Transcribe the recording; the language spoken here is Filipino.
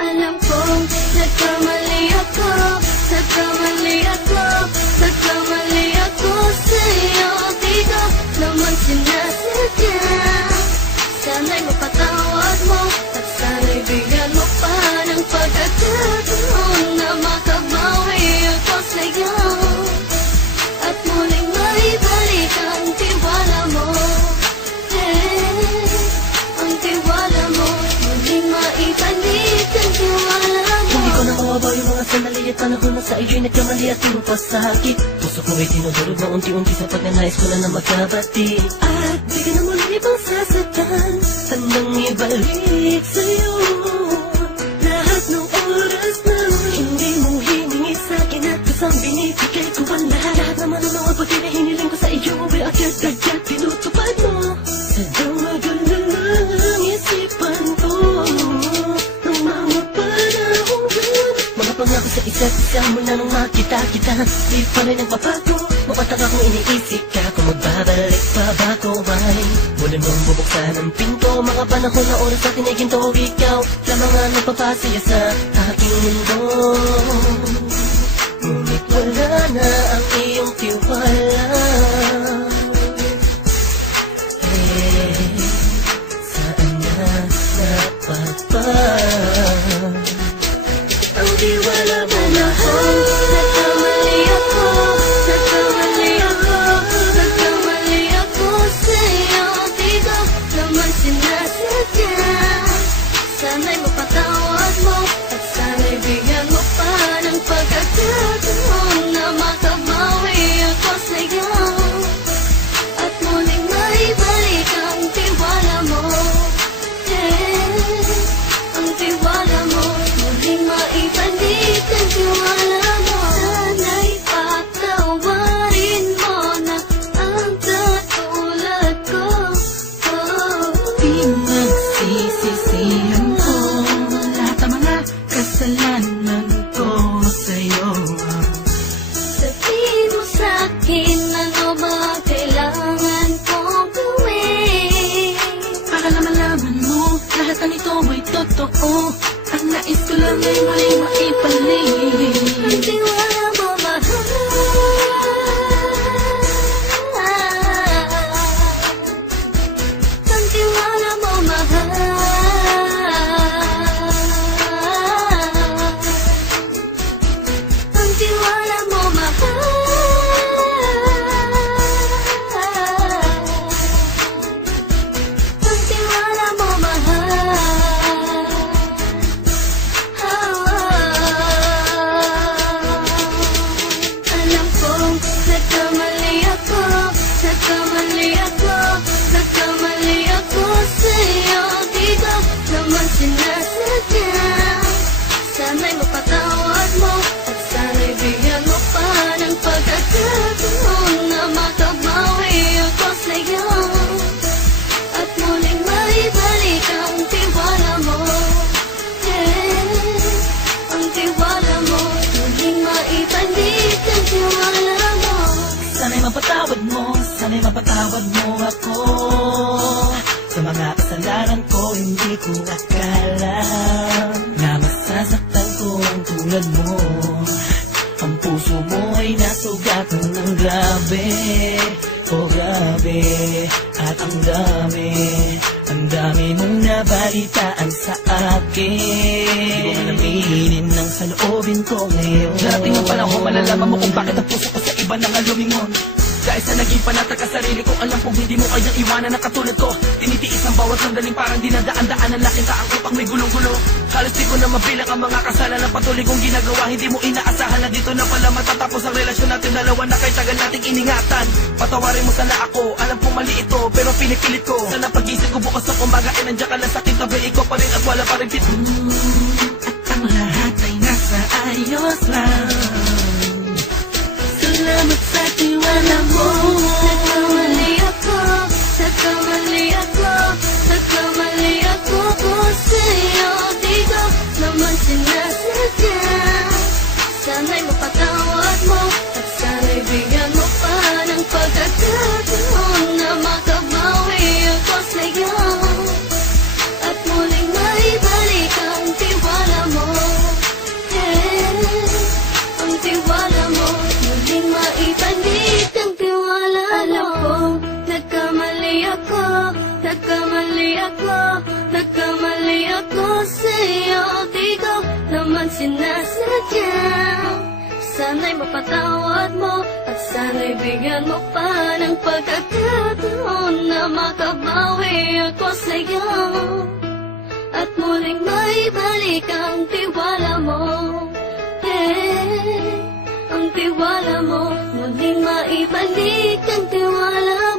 Alam kong nagkamali ako, nagkamali ako, nagkamali ako sa'yo. Di ko naman sinasadya. Sana'y mapatawad mo at sana'y bigyan mo pa ng pagkakataon na makabawi ako sa'yo at muling maibalik ang tiwala mo. Ang tiwala mo, muling maibalik ang tiwala mo. Hindi ko na mawabaw yung mga sandali at panahon na sa iyo'y nagkamali at di mo pa sakit. Puso ko ay tinudurog na unti-unti sa pagnanais ko na na magkabati. At di ka na muli pang sasaktan, handang ibalik sa'yo lahat ng oras na hindi mo hiningi sa'kin at kusang binibigay ko ang lahat. Lahat naman ng mga bagay na hiniling ko sa iyo ay agad-agad tinutupad mo. Sadyang magalang isipan ko ng mga panahon yun. Mga pangako sa isa't isa mula nung makita kita, di pa rin nagbabago. Mapataka kung iniisip ka kung magbabalik pa ba ko ay muli mong bubuksan ang pinto. Mga panahon na oras natin ay ginto. Ikaw lamang ang nagpapasaya sa aking mundo. Ngunit wala na ang iyong tiwala. Saan na napagpa ang tiwala mo mahal? Nagkamali ako, nagkamali ako, nagkamali ako sa'yo. Di ko naman sinasadya. Sana'y mapatawad mo at sana'y bigyan mo pa ng pagkakataon na makabawi ako sa'yo at muling maibalik ang tiwala mo. Ang tiwala mo, muling maibalik ang tiwala mo. Sana'y patawarin mo na ang katulad ko. Pinagsisisihan ko lahat ng mga kasalanan ko sa'yo. Sabihin mo sa'kin ano ba kailangan kong gawin Para na malaman mo lahat na nito ay totoo. Ang nais ko lang ay may maibalik ang tiwala mo, mahal. Ang tiwala mo, mahal. Ang tiwala mo, mahal. Ang tiwala mo, mahal. Alam kong nagkamali ako, nagkamali ako, nagkamali ako sa'yo. Di ko naman sinasadya. Sana'y mapatawad mo at sana'y bigyan mo pa ng pagkakataon na makabawi ako sa'yo at muling maibalik ang tiwala mo. Ang tiwala mo, muling maibalik ang tiwala mo. Sana'y mapatawad mo ako sa mga kasalanan ko. Hindi ko akala na masasaktan ko ang tulad mo. Ang puso mo ay nasugatan ng grabe. Oh grabe, at ang dami mong nabalitaan sa akin. Di ko man aminin ng saloobin ko ngayon. Darating ang panahon, malalaman mo kung bakit ang puso ko sa iba nang alumingon. Dahil sa naging panatag ka sarili ko, alam kong hindi mo kayang iwanan na katulad ko. Tinitiis ang bawat sandaling parang dinadaan-daan ang laking kaangkot ang may gulong-gulo. Halos di ko na mabilang ang mga kasalanan na patuloy kong ginagawa. Hindi mo inaasahan na dito na pala matatapos ang relasyon natin dalawa na kahit tagal nating iningatan. Patawarin mo sana ako, alam kong mali ito pero pinipilit ko. Sana pag-isip ko bukas sa kumbaga ay nandiyan ka na sa akin, tabi ko pa rin at wala pa rin fit. At ang lahat ay nasa ayos lang. Salamat sa tiwala mo. Nagkamali ako, nagkamali ako, nagkamali ako sa'yo. Di ko naman sinasadya. Sana'y mapatawad mo at sana'y bigyan mo pa ng pagkakataon na makabawi ako sa'yo at muling maibalik ang tiwala mo. sadya. Sana'y mapatawad mo at sana'y bigyan mo pa ng pagkakataon na makabawi ako sa'yo at muling maibalik ang tiwala mo. Hey, ang tiwala mo, muling maibalik ang tiwala